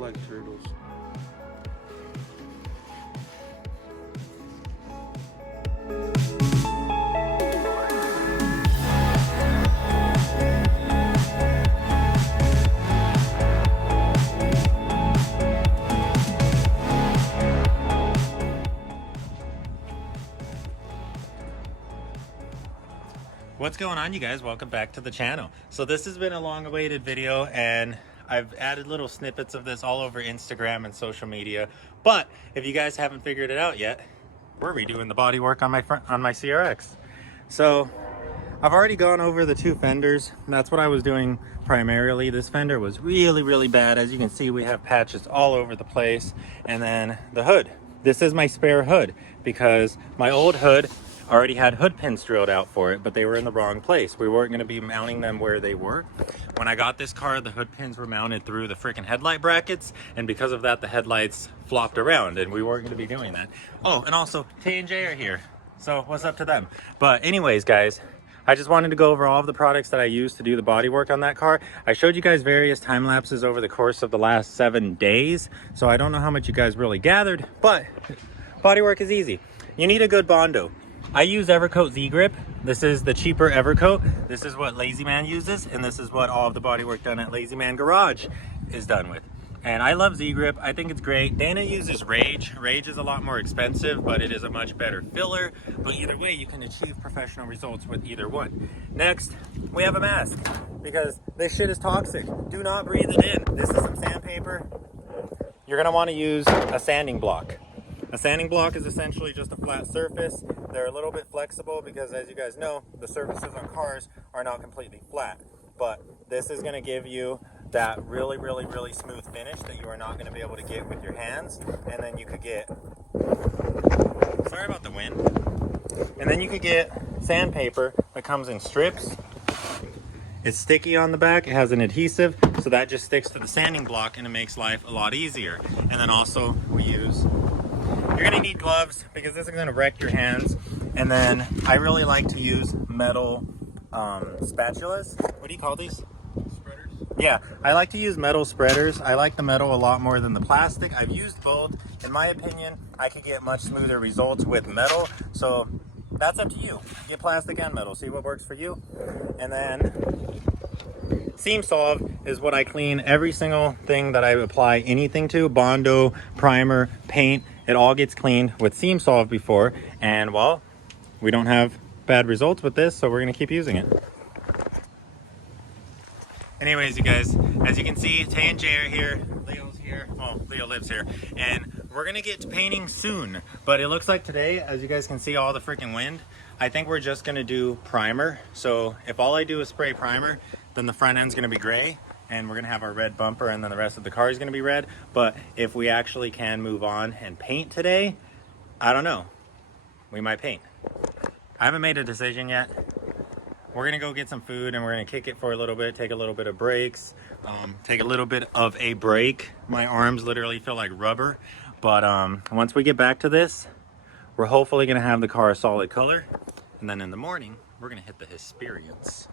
like turtles. What's going on, you guys? Welcome back to the channel. So this has been a long-awaited video, and I've added little snippets of this all over Instagram and social media. But if you guys haven't figured it out yet, we're redoing the bodywork on my CRX. So I've already gone over the two fenders. That's what I was doing primarily. This fender was really bad. As you can see, we have patches all over the place. And then the hood. This is my spare hood because my old hood already had hood pins drilled out for it, but they were in the wrong place. We weren't going to be mounting them where they were. When I got this car, the hood pins were mounted through the freaking headlight brackets, and because of that, the headlights flopped around, and we weren't going to be doing that. Oh, and also T&J are here, so what's up to them? But anyways, guys, I just wanted to go over all of the products that I used to do the body work on that car. I showed you guys various time lapses over the course of the last 7 days, so I don't know how much you guys really gathered, but body work is easy. You need a good Bondo. I use Evercoat Z-Grip. This is the cheaper Evercoat. This is what Lazy Man uses, and this is what all of the body work done at Lazy Man Garage is done with. And I love Z-Grip. I think it's great. Dana uses Rage. Rage is a lot more expensive, but it is a much better filler. But either way, you can achieve professional results with either one. Next, we have a mask, because this shit is toxic. Do not breathe it in. This is some sandpaper. You're gonna wanna use a sanding block. A sanding block is essentially just a flat surface. They're a little bit flexible because, as you guys know, the surfaces on cars are not completely flat. But this is going to give you that really smooth finish that you are not going to be able to get with your hands. And then you could get, sorry about the wind. And then you could get sandpaper that comes in strips. It's sticky on the back, it has an adhesive, so that just sticks to the sanding block and it makes life a lot easier. And then also we use, you're gonna need gloves because this is gonna wreck your hands. And then I really like to use metal spatulas. What do you call these? Spreaders? Yeah, I like to use metal spreaders. I like the metal a lot more than the plastic. I've used both. In my opinion, I could get much smoother results with metal. So that's up to you. Get plastic and metal, see what works for you. And then Seam Solve is what I clean every single thing that I apply anything to. Bondo, primer, paint, it all gets cleaned with Seam Solve before. And well, we don't have bad results with this, so we're gonna keep using it. Anyways, you guys, as you can see, Tay and Jay are here, Leo's here, well, Leo lives here, and we're gonna get to painting soon. But it looks like today, as you guys can see all the freaking wind, I think we're just gonna do primer. So if all I do is spray primer, then the front end's gonna be gray, and we're gonna have our red bumper, and then the rest of the car is gonna be red. But if we actually can move on and paint today, I don't know, we might paint. I haven't made a decision yet. We're gonna go get some food and we're gonna kick it for a little bit, take a little bit of breaks, take a little bit of a break. My arms literally feel like rubber. But once we get back to this, we're hopefully gonna have the car a solid color. And then in the morning, we're gonna hit the experience.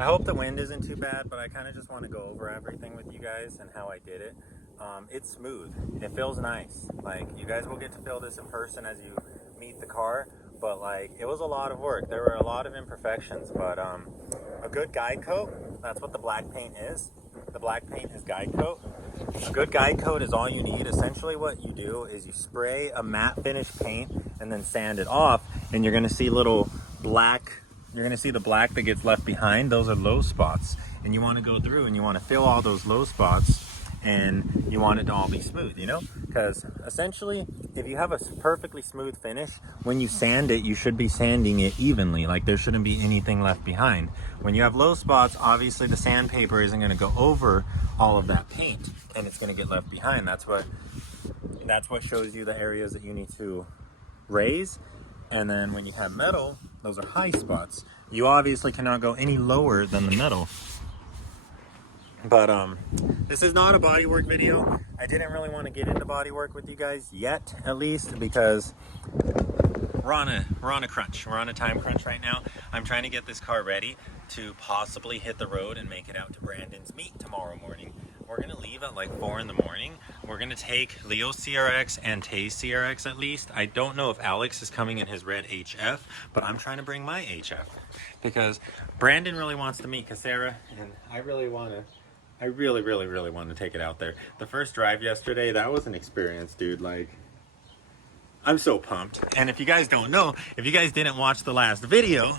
I hope the wind isn't too bad, but I kind of just want to go over everything with you guys and how I did it. It's smooth. It feels nice. Like, you guys will get to feel this in person as you meet the car, but like, it was a lot of work. There were a lot of imperfections, but a good guide coat, that's what the black paint is. The black paint is guide coat. A good guide coat is all you need. Essentially what you do is you spray a matte finish paint and then sand it off, and you're gonna see little black, you're gonna see the black that gets left behind. Those are low spots, and you want to go through and you want to fill all those low spots, and you want it to all be smooth, you know, because essentially if you have a perfectly smooth finish, when you sand it, you should be sanding it evenly. Like, there shouldn't be anything left behind. When you have low spots, obviously the sandpaper isn't going to go over all of that paint and it's going to get left behind. That's what shows you the areas that you need to raise. And then when you have metal, those are high spots. You obviously cannot go any lower than the metal. But this is not a bodywork video. I didn't really want to get into bodywork with you guys yet, at least, because we're on a crunch. We're on a time crunch right now. I'm trying to get this car ready to possibly hit the road and make it out to Brandon's meet tomorrow morning. We're gonna at like 4 in the morning. We're gonna take Leo's CRX and Tay's CRX at least. I don't know if Alex is coming in his red HF, but I'm trying to bring my HF because Brandon really wants to meet Cassera, and I really really want to take it out there. The first drive yesterday, that was an experience, dude. Like, I'm so pumped. And if you guys don't know, if you guys didn't watch the last video,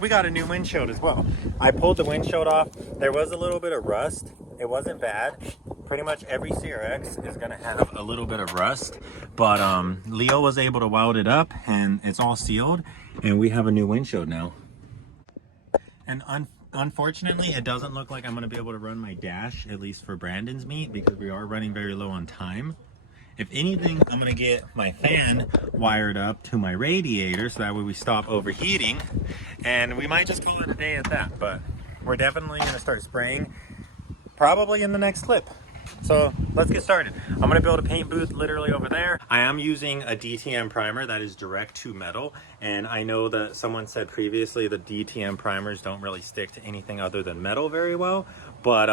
we got a new windshield as well. I pulled the windshield off. There was a little bit of rust. It wasn't bad. Pretty much every CRX is gonna have a little bit of rust, but Leo was able to weld it up and it's all sealed, and we have a new windshield now. And unfortunately, it doesn't look like I'm gonna be able to run my dash, at least for Brandon's meet, because we are running very low on time. If anything, I'm gonna get my fan wired up to my radiator so that way we stop overheating, and we might just call it a day at that, but we're definitely gonna start spraying probably in the next clip. So let's get started. I'm gonna build a paint booth literally over there. I am using a DTM primer that is direct to metal, and I know that someone said previously that DTM primers don't really stick to anything other than metal very well, but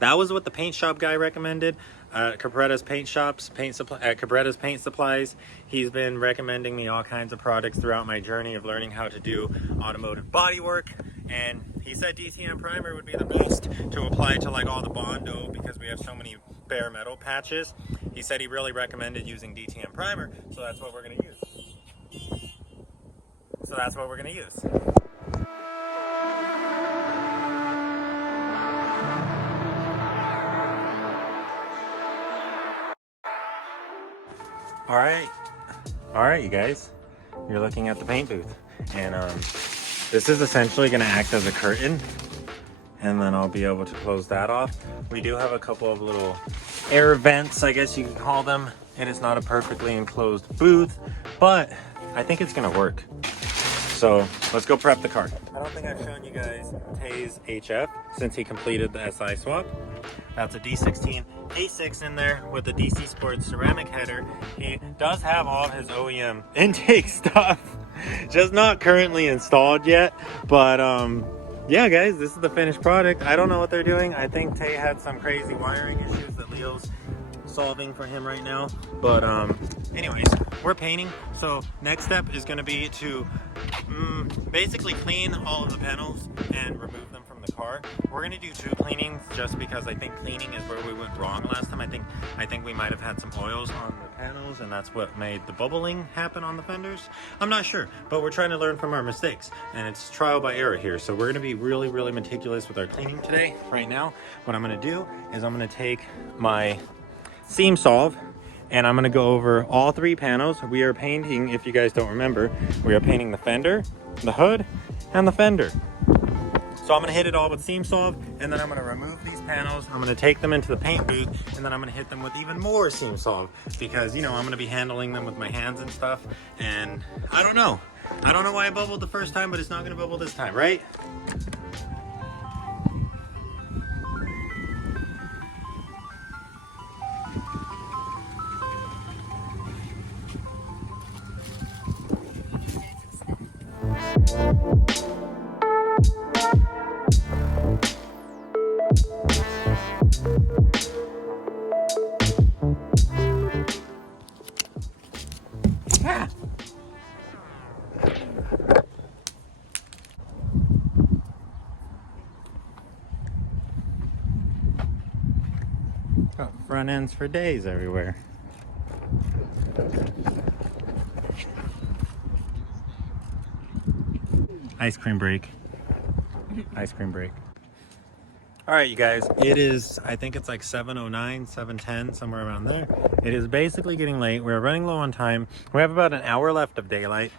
that was what the paint shop guy recommended. Capretta's Paint Shops, Capretta's Paint Supplies. He's been recommending me all kinds of products throughout my journey of learning how to do automotive body work, and he said DTM primer would be the best to apply to like all the Bondo because we have so many bare metal patches. He said he really recommended using DTM primer, so that's what we're gonna use. All right, you guys, you're looking at the paint booth, and this is essentially going to act as a curtain, and then I'll be able to close that off. We do have a couple of little air vents, I guess you could call them. It is not a perfectly enclosed booth, but I think it's going to work. So let's go prep the car. I don't think I've shown you guys Tay's HF since he completed the SI swap. That's a D16 A6 in there with the DC Sport ceramic header. He does have all of his OEM intake stuff, just not currently installed yet. But yeah, guys, this is the finished product. I don't know what they're doing. I think Tay had some crazy wiring issues that Leo's solving for him right now. But anyways, we're painting. So next step is going to be to basically clean all of the panels and remove them from the car. We're going to do 2 cleanings just because I think cleaning is where we went wrong last time. I think we might have had some oils on the panels, and that's what made the bubbling happen on the fenders. I'm not sure, but we're trying to learn from our mistakes, and it's trial by error here. So we're going to be really meticulous with our cleaning today. Right now, what I'm going to do is I'm going to take my seam solve, and I'm going to go over all 3 panels. We are painting, if you guys don't remember, we are painting the fender, the hood, and the fender. So I'm going to hit it all with seam solve, and then I'm going to remove these panels. I'm going to take them into the paint booth, and then I'm going to hit them with even more seam solve because, you know, I'm going to be handling them with my hands and stuff. And I don't know why I bubbled the first time, but it's not going to bubble this time, right? Got front ends for days everywhere. Ice cream break. Ice cream break. All right, you guys, it is, I think it's like 7:09, 7:10, somewhere around there. It is basically getting late. We're running low on time. We have about an hour left of daylight.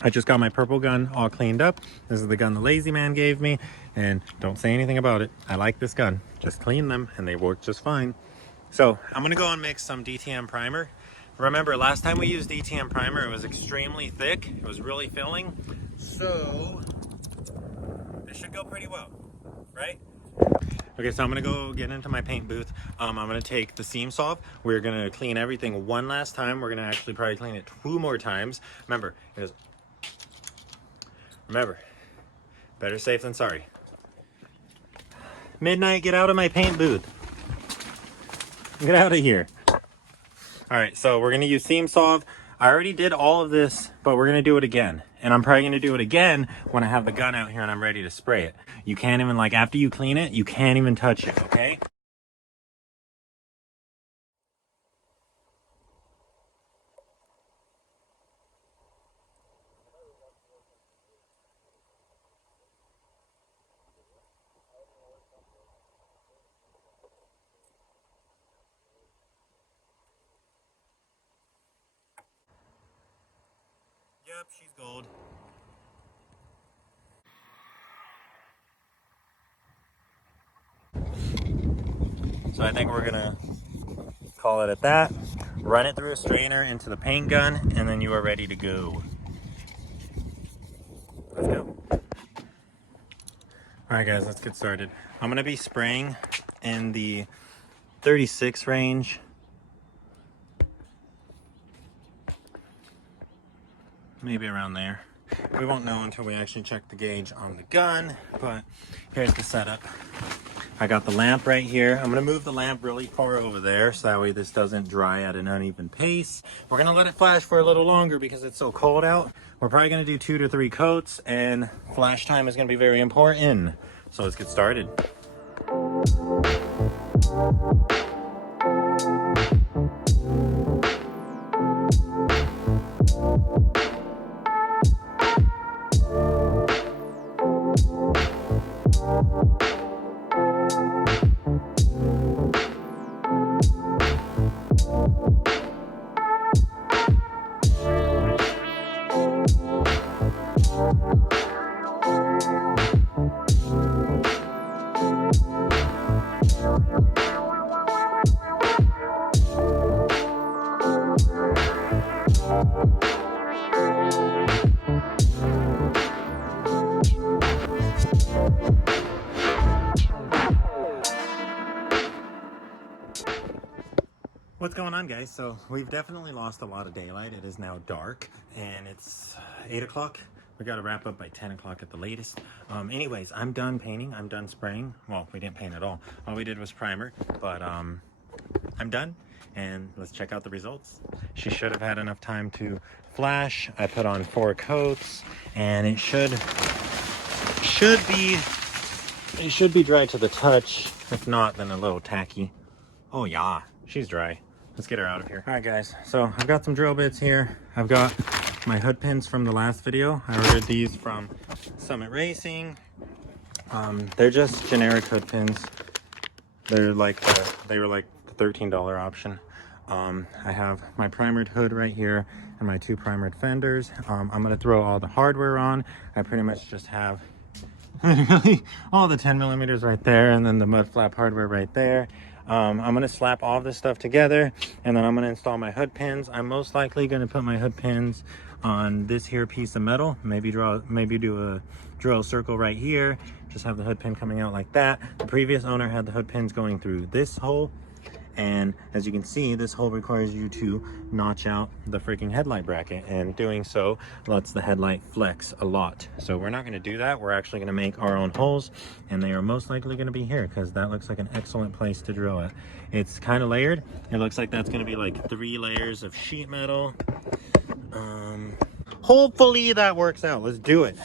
I just got my purple gun all cleaned up. This is the gun the lazy man gave me, and don't say anything about it. I like this gun. Just clean them and they work just fine. So I'm gonna go and mix some DTM primer. Remember, last time we used DTM primer, it was extremely thick. It was really filling. So this should go pretty well, right? Okay, so I'm gonna go get into my paint booth. I'm gonna take the seam solve. We're gonna clean everything one last time. We're gonna actually probably clean it 2 more times. Remember, better safe than sorry. Midnight, get out of my paint booth. Get out of here. All right, so we're gonna use seam solve. I already did all of this, but we're gonna do it again. And I'm probably gonna do it again when I have the gun out here and I'm ready to spray it. You can't even, like, after you clean it, you can't even touch it, okay? Yep, she's gold. So I think we're gonna call it at that. Run it through a strainer into the paint gun, and then you are ready to go. Let's go. All right, guys, let's get started. I'm gonna be spraying in the 36 range. Maybe around there. We won't know until we actually check the gauge on the gun, but here's the setup. I got the lamp right here. I'm gonna move the lamp really far over there so that way this doesn't dry at an uneven pace. We're gonna let it flash for a little longer because it's so cold out. We're probably gonna do 2 to 3 coats, and flash time is gonna be very important. So let's get started. What's going on, guys? So we've definitely lost a lot of daylight. It is now dark and it's 8 o'clock. We got to wrap up by 10 o'clock at the latest. Anyways, I'm done painting. I'm done spraying. Well, we didn't paint at all. All we did was primer, but I'm done, and let's check out the results. She should have had enough time to flash. I put on 4 coats, and it should be dry to the touch. If not, then a little tacky. Oh yeah, she's dry. Let's get her out of here. All right, guys, so I've got some drill bits here. I've got my hood pins from the last video. I ordered these from Summit Racing. They're just generic hood pins. They were like the $13 option. I have my primered hood right here and my 2 primered fenders. I'm gonna throw all the hardware on. I pretty much just have all the 10 millimeters right there, and then the mud flap hardware right there. I'm gonna slap all this stuff together, and then I'm gonna install my hood pins. I'm most likely gonna put my hood pins on this here piece of metal. Maybe do a drill circle right here. Just have the hood pin coming out like that. The previous owner had the hood pins going through this hole, and as you can see, this hole requires you to notch out the freaking headlight bracket, and doing so lets the headlight flex a lot. So we're not going to do that. We're actually going to make our own holes, and they are most likely going to be here because that looks like an excellent place to drill it. It's kind of layered. It looks like that's going to be like 3 layers of sheet metal. Hopefully that works out. Let's do it.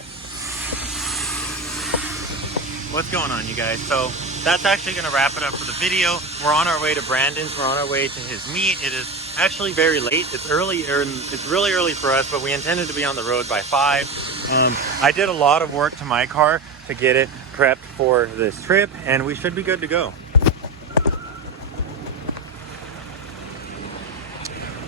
What's going on, you guys? So that's actually going to wrap it up for the video. We're on our way to Brandon's. We're on our way to his meet. It is actually very late. It's early, it's really early for us, but we intended to be on the road by 5. I did a lot of work to my car to get it prepped for this trip, and we should be good to go.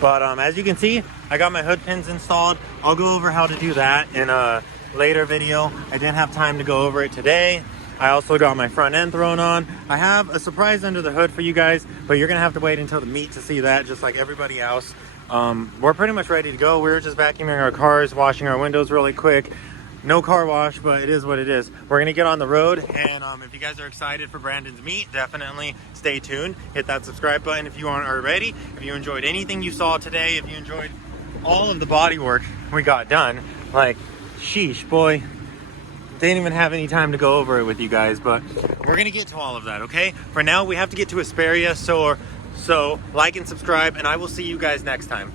But as you can see, I got my hood pins installed. I'll go over how to do that in a later video. I didn't have time to go over it today. I also got my front end thrown on. I have a surprise under the hood for you guys, but you're gonna have to wait until the meet to see that, just like everybody else. We're pretty much ready to go. We were just vacuuming our cars, washing our windows really quick. No car wash, but it is what it is. We're gonna get on the road, and if you guys are excited for Brandon's meet, definitely stay tuned. Hit that subscribe button if you aren't already. If you enjoyed anything you saw today, if you enjoyed all of the body work we got done, like, sheesh, boy. Didn't even have any time to go over it with you guys, but we're gonna get to all of that, okay? For now, we have to get to Asperia, so So like and subscribe, and I will see you guys next time.